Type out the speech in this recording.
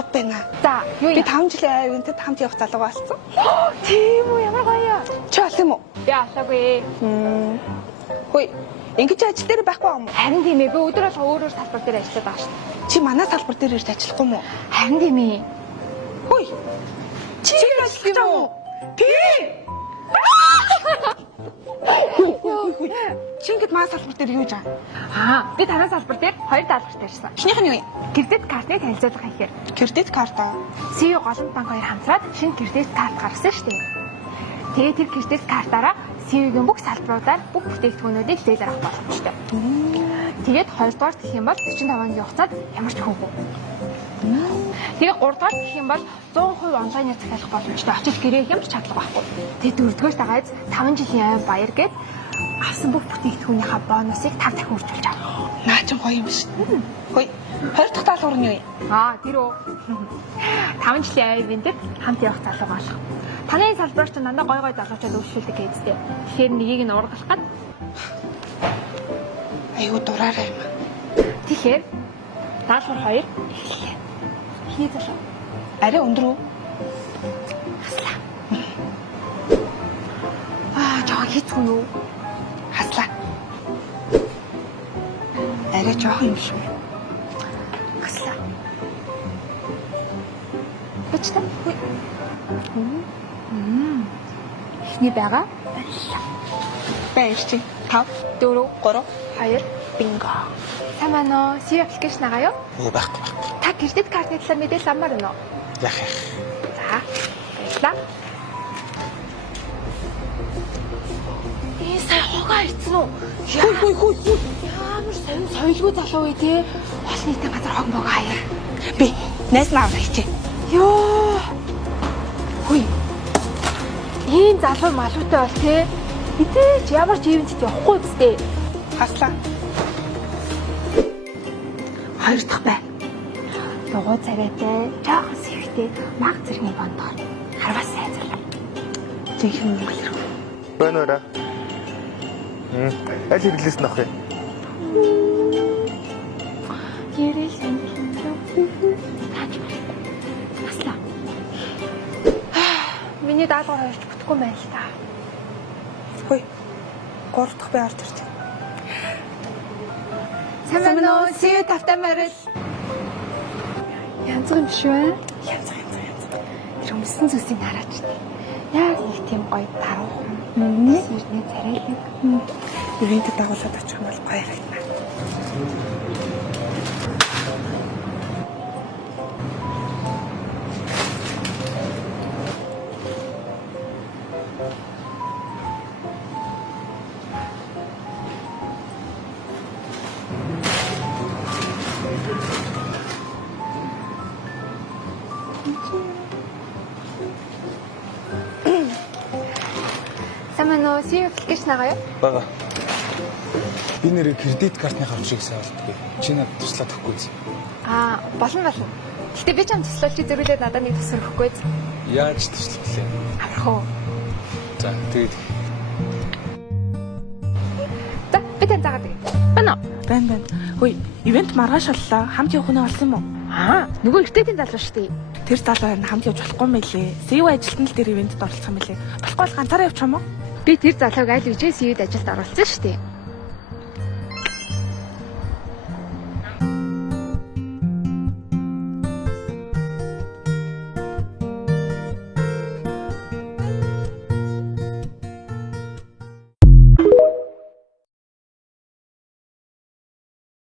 Тав байна. За, юу Би 5 жилийн ивэнтэд хамт явах залуу болсон. тийм үү, ямар гоё. Чи олсон юм уу? Би алаагүй. Хөөе. Ингэж ажил дээр байхгүй юм уу? Харин тийм ээ, би өдөр болго өөр салбар дээр ажиллаад байгаа шүү дээ. Чи манай салбар дээр ирж ажиллахгүй юм уу? Харин тийм ээ. Хөөе. Чи ажиллаж юм уу? Тийм. Чи ингэж манай салбар дээр юу жаа? Би танай салбар дээр 2 даалгавар тавьсан. Эхнийх нь юу юм? Кредит картны танилцуулга хийхээр. Кредит карта. СУ голомт банк хоёр хамтраад шинэ кредит карт гаргасан шүү дээ. Тэгээд тэр кредит картаараа СУ-гийн бүх салбаруудаар бүх бүтээгдэхүүнүүдийг зээлэр авах боломжтой. Тэгээд 2 дугаар гэх юм бол 45 хоногийн хугацаанд ямар ч хөөгүй. Тэгээд 3 дугаар гэх юм бол 100% онлайнаар захиалах боломжтой. Очиж гэрээ хямд чадлага байхгүй. Тэгээд 4 дугаар дагаад 5 жилийн ай баяр гээд авсан бүх бүтээгдэхүүнийхээ бонусыг 5 дахин үржүүлж авах. Наа чи гоё юм шүү. Хөөе. 2 дахь даалгавар нь юу юм? Тэр үү. 5 жилийн ай ивэнтэд хамт явах залуу болох. Таны салбар чинь дандаа гой гой залуучууд үйлчлүүлдэг гэжтэй. Тэгэхээр нэгийг нь ургалах гад. Аюу дураарай юм. Тэгэхээр даалгавар 2 эхэллээ. Хий залуу. Арай өндөр үү? Хаслаа. Жоо хийцгүй юу? Хаслаа. Арай жоох юм шүү. Хаслаа. Бачта. Эхний байгаа. Баяр чи. 5 4 3 2 бинго. Сайн байна уу? СУ аппликейшн агаа юу? Байхгүй. Та кредит картны талаар мэдээлэл авмаар байна уу? Яах юм. За. Баярлалаа. Сая хогоо ирсэн үү? Хүй. Ямар соёлгүй залуу вэ те? Хол нийтийн газар хог богоо хаяа. Би найз наав хийчээ. Ёо. Хүй. Ийм залуу малуутай бол те. Мэдээж ямар ч ивэнтэд явахгүй үстэй. Хаслаа. 2 дахь бай. Дугуй царайтай, жоохон сэвхтэй, маг зэргийн бондоор харвас сайзарлаа. Жинхэнэ монгол хэрэг. Байна уу? Аль хэрэглээс нь авах юм? Гэрэл Аслаа. Миний даалгавар хоёрч бүтэхгүй байна л та. Хөөе. 3 дахь бай орж ирж. Сайн байна уу? СУ тавтай морил. Янз бүр юм шүү ээ. Янз. Тэр өмсөн зүсийг хараач тээ. Яг нэг тийм гоё даруухан. Сэрний царайлаг. Ивэнтэд дагуулад очих юм бол гоё харагдана. Сайн байна уу? СУ аппликейшн агаа юу? Бага. Би нэр кредит картны хавчиг сайн болтгүй. Чи надад туслаад өгөхгүй зү. Болно. Гэтэ би ч юм туслал чи зөрүүлээд надад нэг тусар өгөхгүй. Яаж туслах вэ? Аврах уу? За, тэгээд За, би тань заагаад ий. Байна уу? Байна. Хөөе. Ивэнт маргааш боллоо. Хамт явах нь болсон юм уу? Нөгөө эртээдийн залуу шүү дээ. Тэр залуу харин хамт явж болохгүй мэлээ. СУ ажилтан л тэр ивэнтэд оролцох юм мэлээ. Болохгүй бол ганцаараа явчих юм уу? Би тэр залууг аль үжээ СУ-д ажилд оруулсан шүү дээ.